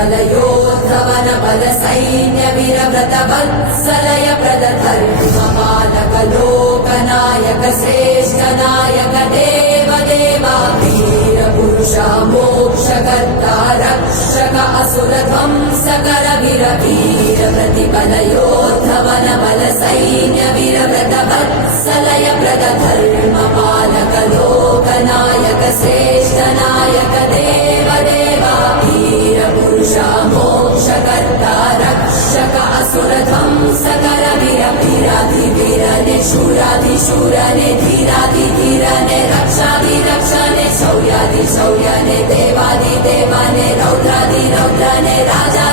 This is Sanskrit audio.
प्रतिबलयोद्धवन बल सैन्य वीरव्रत वत्सलय प्रद धर्मपालक लोकनायक श्रेष्ठ नायक देव देवा वीर पुरुष मोक्षकर्ता रक्षक असुर ध्वंसकर वीर वीर प्रतिबलयोद्धवन बल सैन्य वीरव्रत वत्सलय प्रद धर्मपालक लोकनायक श्रेष्ठ नायक देव देवा वीर पुरुष मोक्षकर्ता रक्षक असुर ध्वंसकर वीर वीराधिवीरने शूराधिशूरने धीराधिधीरने रक्षाधिरक्षणे शौर्याधिशौर्यने देवाधिदेवाने रौद्राधिरौद्रने राजा